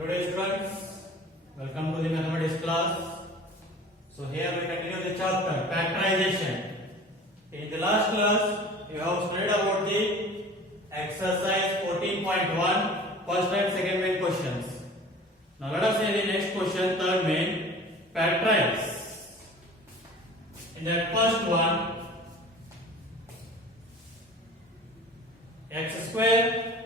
Hello dear students, welcome to the mathematics class. So here we continue the chapter factorization. In the last class we have studied about the exercise 14.1 first and second main questions. Now let us see the next question, third main, factorize. In that first one, x square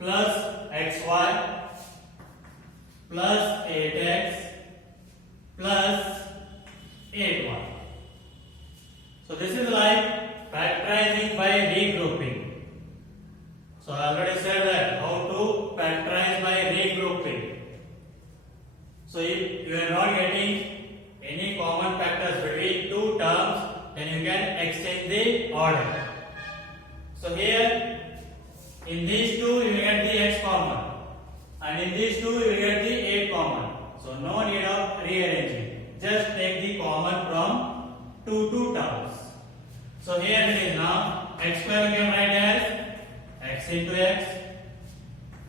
plus xy plus 8x plus 8y. So this is like factorizing by regrouping. So I already said that how to factorize by regrouping. So if you are not getting any common factors between two terms, then you can exchange the order. So here in these two you will get the x common, and in these two you will get the 8 common. So no need of rearranging. Just take the common from two terms. So here it is now x square we can write as x into x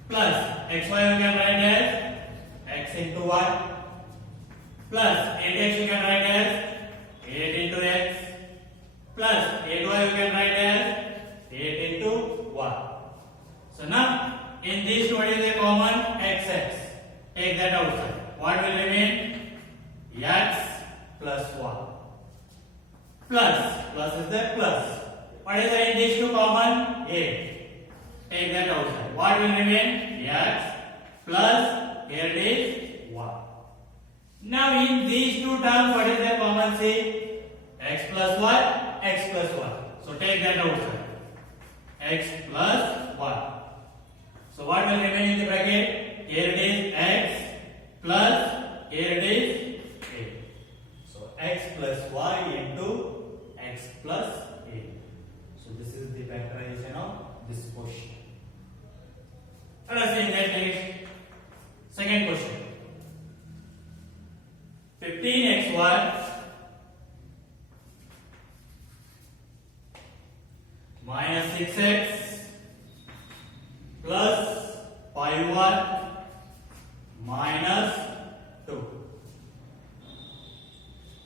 plus xy we can write as x into y plus 8x we can write as 8 into x plus 8y we can write as 8 into y. So now in these two what is the common? Xx. Take that outside. What will remain? X plus y. Plus is the plus. What is there in these two common? 8. Take that outside. What will remain? X plus here it is y. Now in these two terms what is the common? See, x plus y, x plus y. So take that outside. X plus y. So what will remain in the bracket? Here it is x plus here it is 8. So x plus y into x plus 8. So this is the factorization of this question. Let us see next. Second question. 15xy minus 6x plus 5y minus 2.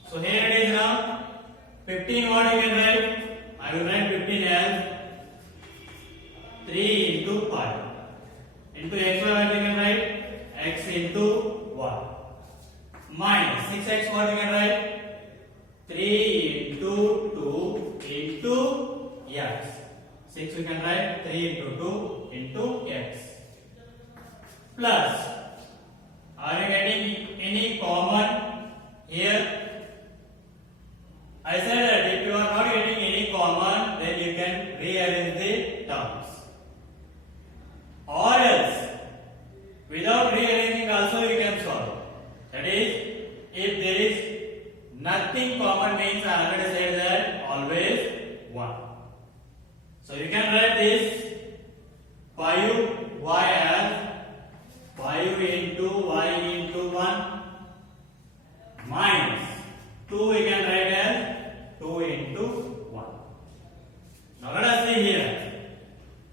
So here it is now 15 what you can write? I will write 15 as 3 into 5 into xy what you can write? X into y minus 6x what you can write? 3 into 2 into x. 6 we can write 3 into 2 into x plus, are you getting any common here? I said that if you are not getting any common, then you can rearrange the terms, or else without rearranging also you can solve. That is, if there is nothing common means I already said that always 1. So you can write this 5y as 5 into y into 1 minus 2 we can write as 2 into 1. Now let us see here.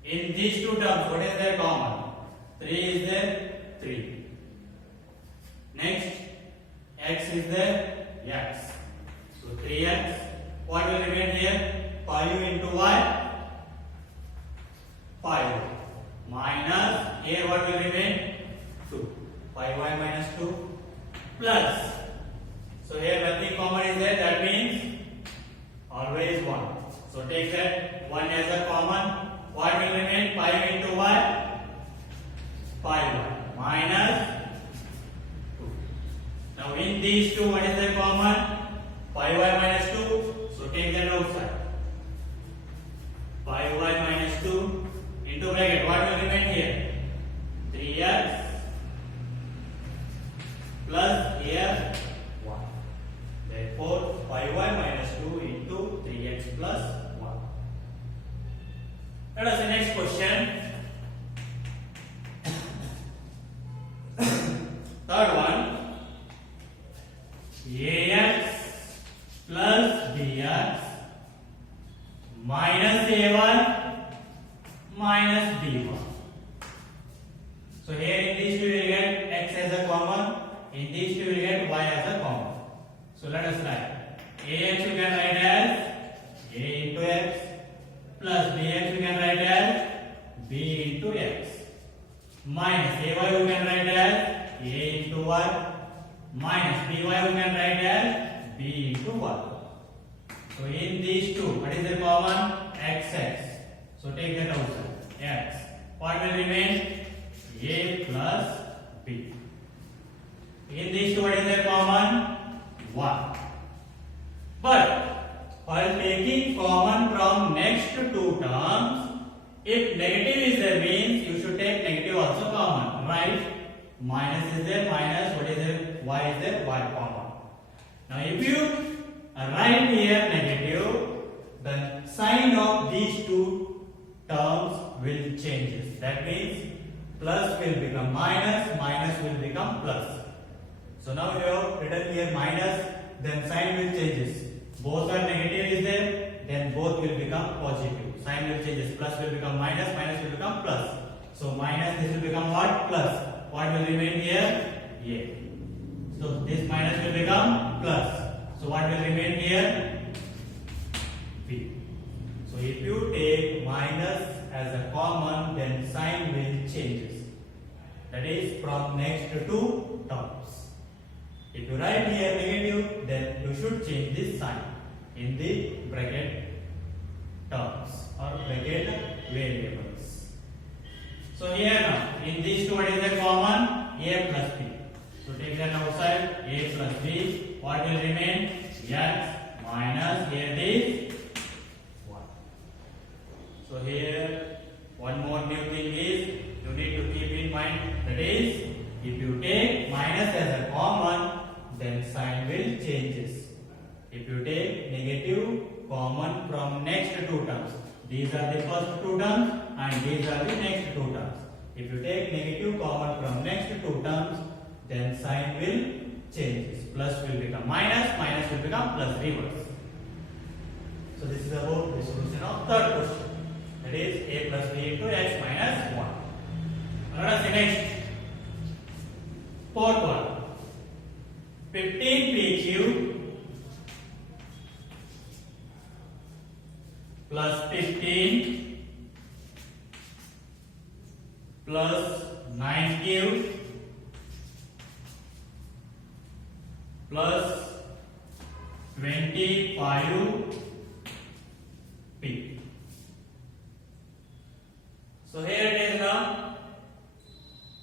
In these two terms, what is their common? 3 is there, 3. Next, x is there, x. So 3x. What will remain here? 5 into y. 5 minus here what will remain? 2. 5y minus 2 plus. So here nothing common is there, that means always 1. So take that 1 as a common. What will remain? 5 into y? 5y minus 2. Now in these two what is the common? 5y minus 2. So take that outside. 5y minus 2 into bracket, what will remain here? 3x plus here 1. Therefore 5y minus 2 into 3x plus 1. Let us see next question. Third one, ax plus bx minus a1 minus b1. So here in these two we will get x as a common, in these two we will get y as a common. So let us write ax you can write as a into x plus bx you can write as b into x minus ay you can write as a into y minus by you can write as b into y. So in these two, what is the common? Xx. So take that outside. X. What will remain? A plus b. In these two, what is the common? 1. But while taking common from next two terms, if negative is there means you should take negative also common, right? Minus is there, minus, what is there? Y is there, y common. Now if you write here negative, the sign of these two terms will change. That means plus will become minus, minus will become plus. So now you have written here minus, then sign will changes. Both are negative is there, then both will become positive. Sign will changes. Plus will become minus, minus will become plus. So minus, this will become what? Plus. What will remain here? A. So this minus will become plus. So what will remain here? B. So if you take minus as a common, then sign will changes. That is from next two terms. If you write here negative, then you should change this sign in the bracket terms or bracket variables. So here now, in these two, what is the common? A plus b. So take that outside. A plus b. What will remain? X minus here this 1. So here one more new thing is you need to keep in mind, that is if you take minus as a common, then sign will changes. If you take negative common from next two terms, these are the first two terms and these are the next two terms. If you take negative common from next two terms, then sign will changes. Plus will become minus, minus will become plus, reverse. So this is about the solution of third question. That is a plus b into x minus 1. Let us see next. Fourth one. 15p cube plus 15 plus 9 cube plus 25p. So here it is now.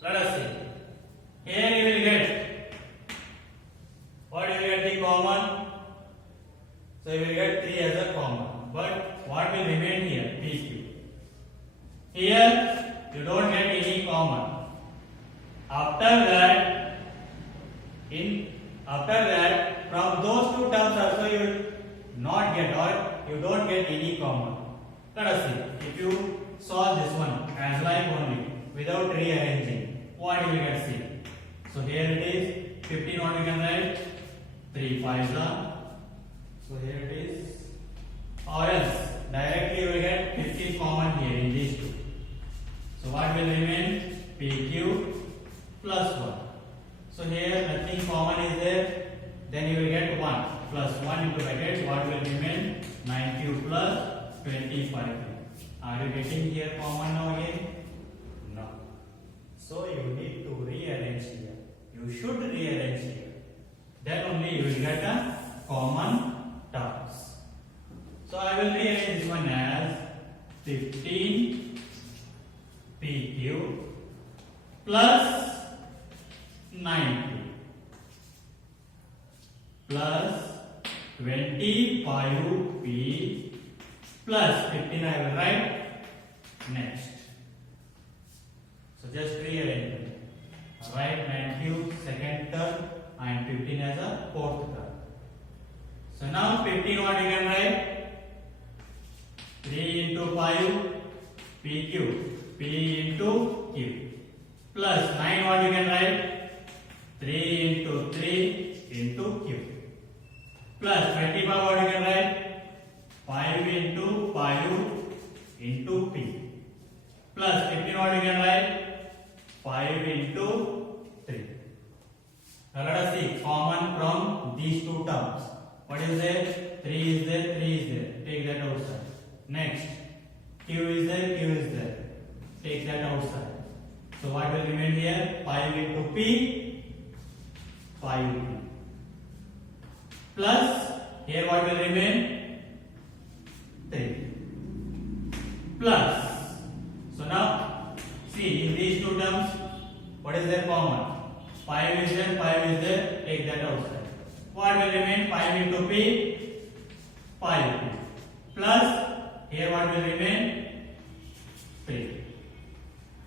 Let us see. Here you will get, what you will get the common? So you will get 3 as a common. But what will remain here? PQ. Here you don't get any common. After that, from those two terms also you will not get, or you don't get any common. Let us see. If you solve this one as like only without rearranging, what you will get? See. So here it is 15. What you can write? 3 5s are. So here it is. Or else directly you will get 15 common here in these two. So what will remain? PQ plus 1. So here nothing common is there. Then you will get 1 plus 1 into brackets. What will remain? 9q plus 25. Are you getting here common now again? No. So you need to rearrange here. You should rearrange here. Then only you will get a common terms. So I will rearrange this one as 15 PQ plus 9Q plus 25P plus 15 I will write next. So just rearrange it. Write 9Q second term and 15 as a fourth term. So now 15 what you can write? 3 into 5 PQ, P into Q plus 9 what you can write? 3 into 3 into Q plus 25 what you can write? 5 into 5 into P 3 is there, 3 is there. Take that outside. Next, Q is there, Q is there. Take that outside. So what will remain here? 5 into P, 5P. Plus, here what will remain? 3. Plus. So now, see in these two terms, what is there common? 5 is there, 5 is there. Take that outside. What will remain? 5 into P, 5P. Plus, here what will remain? 3.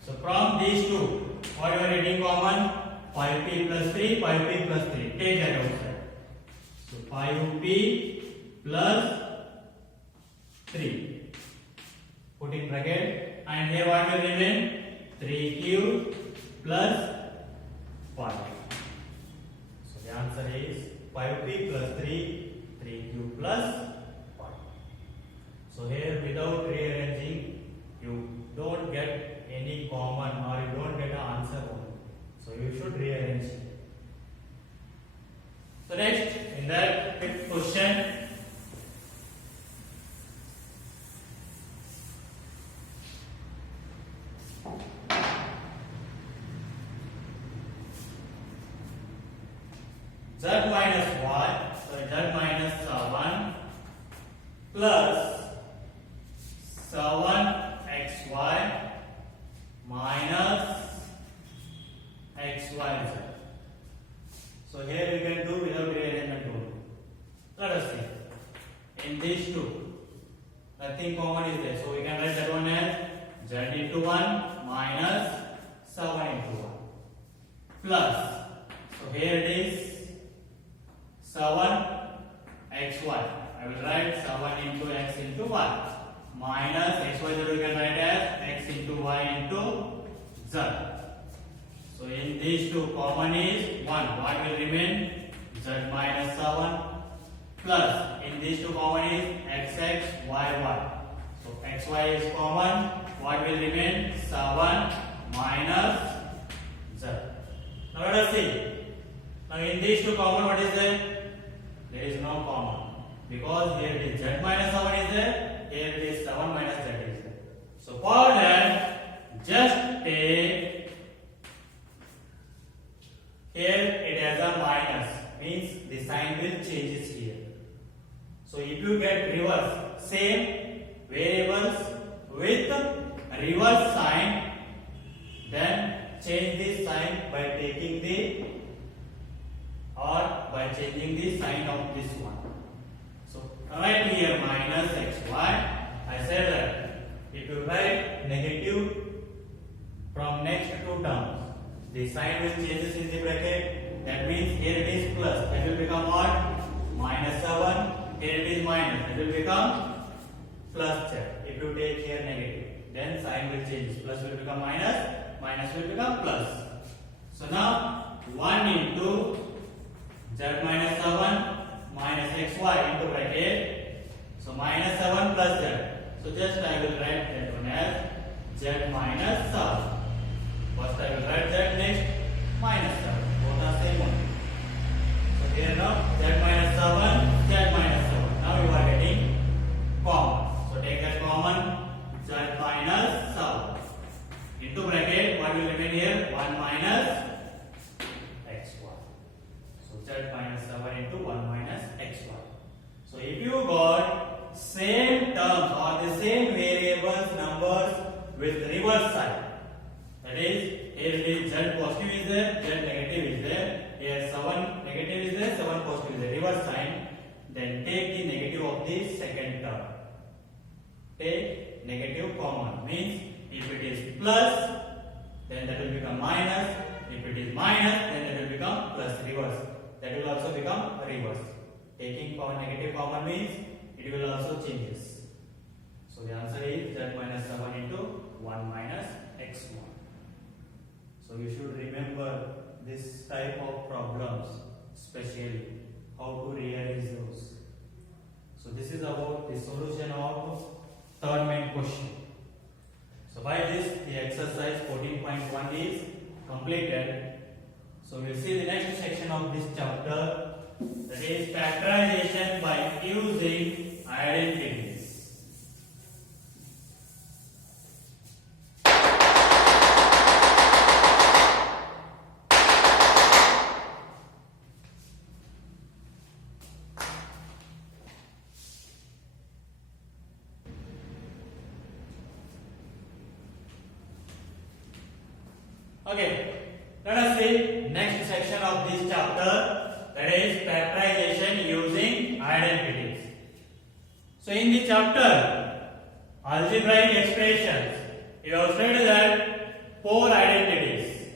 So from these two, what you are getting common? 5P plus 3, 5P plus 3. Take that outside. So 5P plus 3. Put in bracket. And here what will remain? 3Q plus 5. So the answer is 5P plus 3, 3Q plus 5. So here without rearranging, you don't get any common or you don't get an answer only. So you should rearrange. So next, in that fifth question, z minus y, so z minus 1 plus 7xy minus xyz. So here we can do without rearrangement rule. Let us see. In these two, nothing common is there. So we can write that one as z into 1 minus 7 into 1 plus. So here it is 7xy. I will write 7 into x into 1 minus xyz we can write as x into y into z. So in these two common is 1. What will remain? Z minus 7 plus in these two common is xx yy. So xy is common. What will remain? 7 minus z. Now let us see. Now in these two common what is there? There is no common because here it is z minus 7 is there. Here it is 7 minus z is there. So for that, just take here it has a minus, means the sign will changes here. So if you get reverse, same variables with reverse sign, then change this sign by taking the or by changing the sign of this one. So write here minus xy. I said that if you write negative from next two terms, the sign will changes in the bracket. That means here it is plus. That will become what? Minus 7. Here it is minus. It will become plus z. If you take here negative, then sign will change. Plus will become minus. Minus will become plus. So now 1 into z minus 7 minus xy into bracket. So minus 7 plus z. So just I will write that one as z minus 7. First I will write z, next minus 7. Both are same one. So here now z minus 7, z minus 7. Now you are getting common. So take that common, z minus 7. Into bracket, what will remain here? 1 minus xy. So z minus 7 into 1 minus xy. So if you got same terms or the same variables numbers with reverse sign, that is, here it is z positive is there, z negative is there, here 7 negative is there, 7 positive is there, reverse sign, then take the negative of the second term. Take negative common, means if it is plus, then that will become minus, if it is minus, then that will become plus, reverse. That will also become reverse. Taking negative common means it will also changes. So the answer is z minus 7 into 1 minus x1. So you should remember this type of problems, especially how to rearrange those. So this is about the solution of third main question. So by this the exercise 14.1 is completed. So we'll see the next section of this chapter That is factorization by using identities. Okay, let us see next section of this chapter, that is factorization using identities. So in the chapter algebraic expressions, you have studied that 4 identities.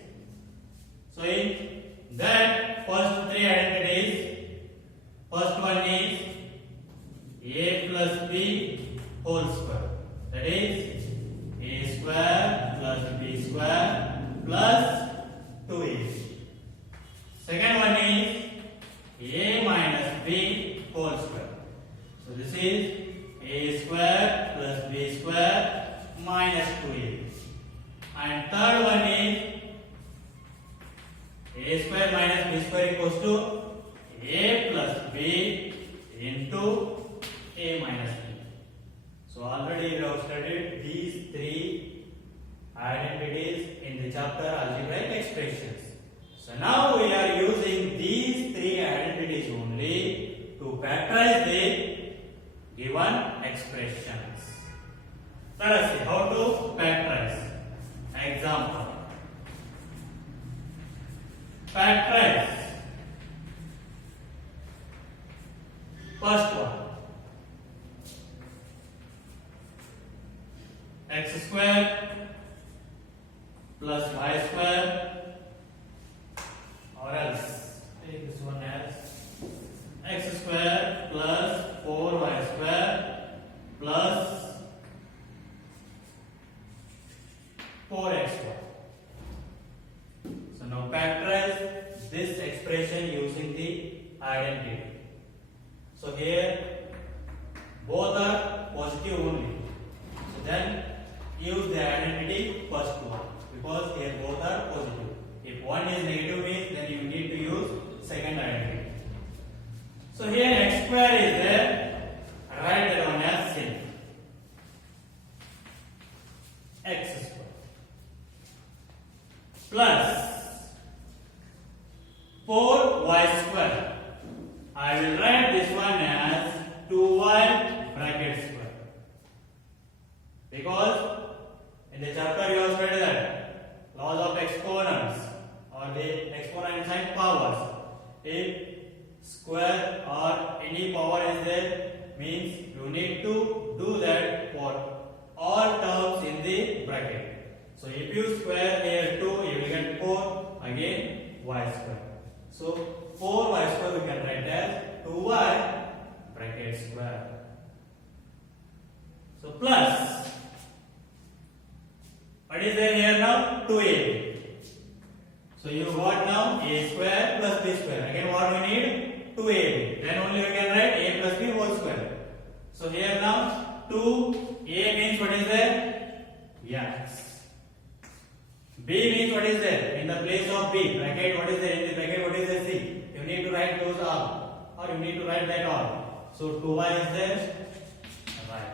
So in that first 3 identities, first one is a plus b whole square, that is a square plus b square plus 2a. Second one is a minus b whole square. So this is a square plus b square minus 2a. And third one is a square minus b square equals to a plus b into a minus b. So already we have studied these 3 identities in the chapter algebraic expressions. So now we are using these 3 identities only to factorize the given expressions. Let us see how to factorize. Example. Factorize. First one. X square plus y square, or else take this one as x square plus 4y square plus 4xy. So now factorize this expression using the identity. So here both are positive only. So then use the identity first one, because here both are positive. If one is negative means then you need to use second identity. So here x square is there, write that one as sin. X square plus 4y square. I will write this one as 2y bracket square, because in the chapter you have studied that laws of exponents or the exponent sign powers. If square or any power is there, means you need to do that for all terms in the bracket. So if you square here 2, you will get 4, again y square. So 4y square we can write as 2y bracket square. So plus, what is there here now? 2a. So you got now a square plus b square. Again what we need? 2ab. Then only we can write a plus b whole square. So here now 2a means what is there? X. B means what is there? In the place of b, bracket what is there? In the bracket what is there? C. You need to write those all, or you need to write that all. So 2y is there? Right.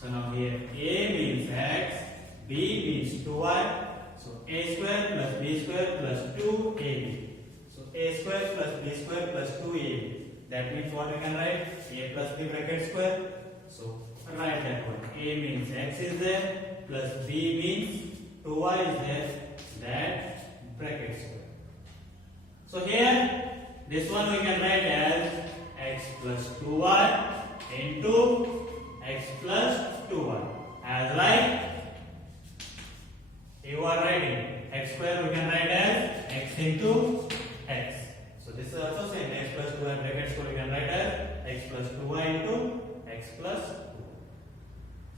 So now here a means x, b means 2y. So a square plus b square plus 2ab. So a square plus b square plus 2ab. That means what we can write? A plus b bracket square. So write that one. A means x is there, plus b means 2y is there, that bracket square. So here this one we can write as x plus 2y into x plus 2y. As like you are writing x square, we can write as x into x. So this is also same, x plus 2y bracket square we can write as x plus 2y into x plus 2.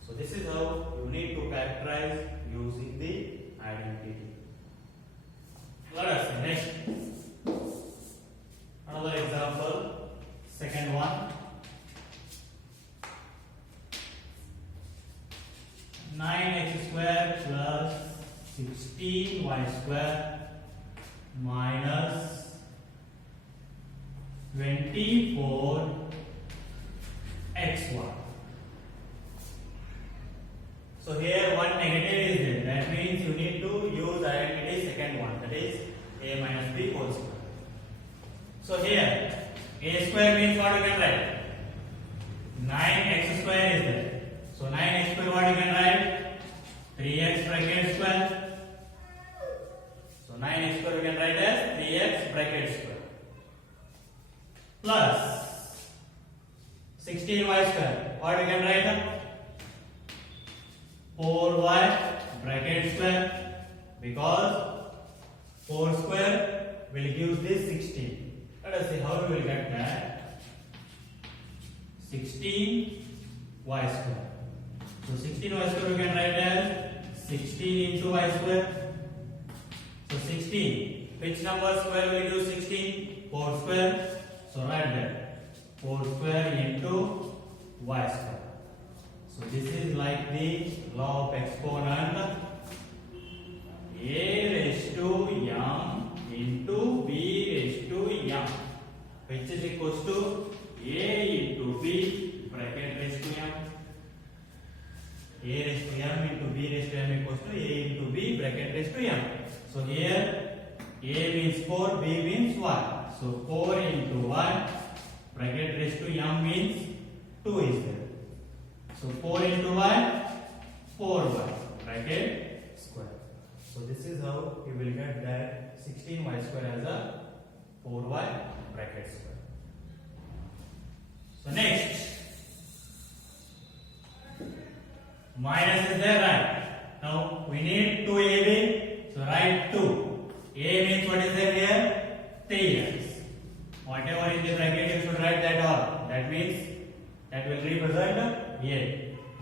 So this is how you need to factorize using the identity. Let us see next. Another example, second one. 9x square plus 16y square minus 24xy. So here one negative is there. That means you need to use identity second one, that is a minus b whole square. So here a square means what you can write? 9x square is there. So 9x square what you can write? 3x bracket square. So 9x square you can write as 3x bracket square. Plus 16y square. What you can write? 4y bracket square, because 4 square will give this 16. Let us see how we will get that. 16y square. So 16y square we can write as 16 into y square. So 16. Which number square will give 16? 4 square. So write that. 4 square into y square. So this is like the law of exponent. A raised to m into b raised to m, which is equals to a into b bracket raised to m. A raised to m into b raised to m equals to a into b bracket raised to m. So here a means 4, b means 1. So 4 into 1 bracket raised to m means 2 is there. So 4 into 1, 4y bracket square. So this is how you will get that 16y square as a 4y bracket square. So next, minus is there, right? Now we need 2ab. So write 2. A means what is there here? 3x. Whatever in the bracket you should write that all. That means that will represent a.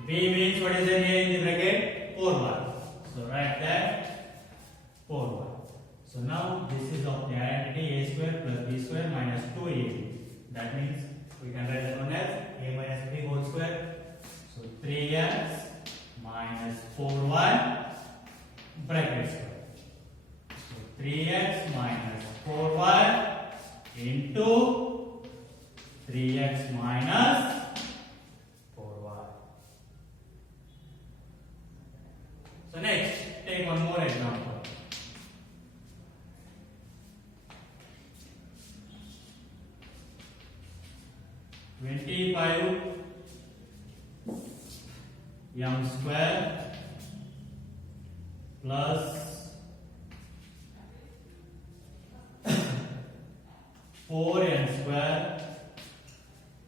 B means what is there here in the bracket? 4y. So write that 4y. So now this is of the identity a square plus b square minus 2ab. That means we can write that one as a minus b whole square. So 3x minus 4y bracket square. So 3x minus 4y into 3x minus 4y. So next, take one more example. m square plus 4n square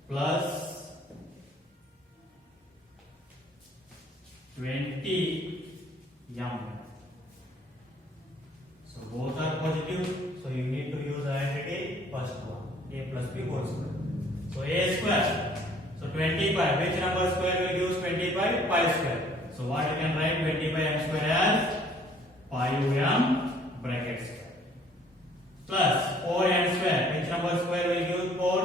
plus 20m. So both are positive, so you need to use identity first one, a plus b whole square. So a square, so 25, which number square will give 25? 5 square. So what you can write 25m square as 5m bracket square. Plus 4n square, which number square will give 4?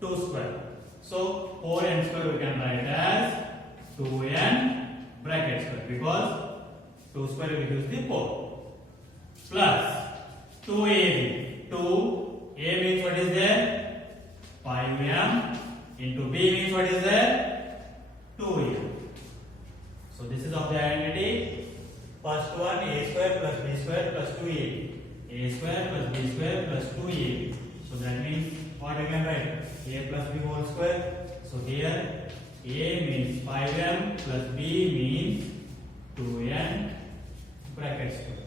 2 square. So 4n square we can write as 2n bracket square, because 2 square will give the 4. Plus 2ab. 2 a means what is there? 5m into b means what is there? 2m. So this is of the identity. First one, a square plus b square plus 2ab. A square plus b square plus 2ab. So that means what you can write? A plus b whole square. So here a means 5m plus b means 2n bracket square.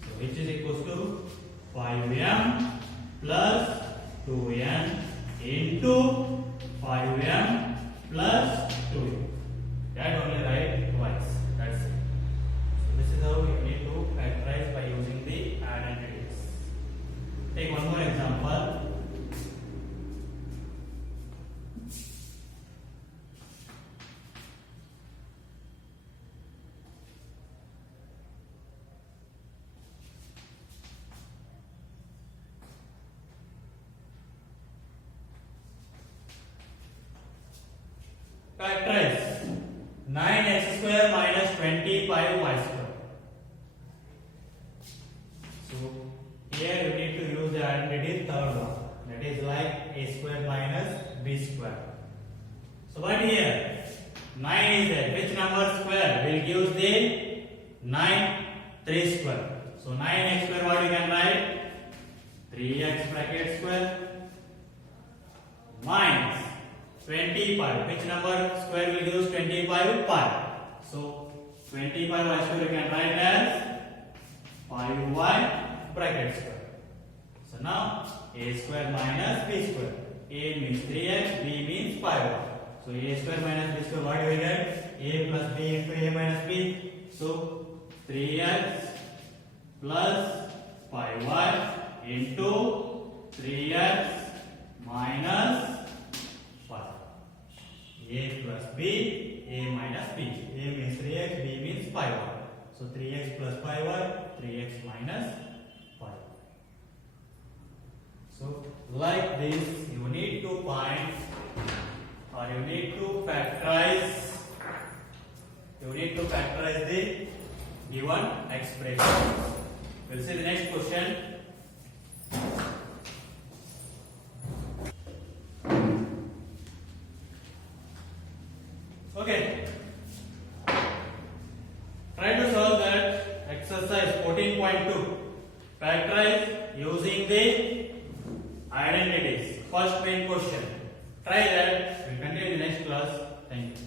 So which is equals to 5m plus 2n into 5m plus 2m. That only write twice. That's it. So this is how you need to factorize by using the identities. Take one more example. Factorize 9x square minus 25y square. So here we need to use the identity third one, that is like square. So what here? 9 is there. Which number square will give the 9 3 square? So 9x square what you can write? 3x bracket square minus 25. Which number square will give 25? 5. So 25y square you can write as 5y bracket square. So now a square minus b square. A means 3x, b means 5y. So a square minus b square, what do we get? A plus b into a minus b. So 3x plus 5y into 3x minus 5. A plus b, a minus b. A means 3x, b means 5y. So 3x plus 5y, 3x minus 5. So like this, you need to find or you need to factorize the given expression. We'll see the next question. Okay. Try to solve that exercise 14.2. Factorize using the identities. First main question. Try that. We'll continue in the next class. Thank you.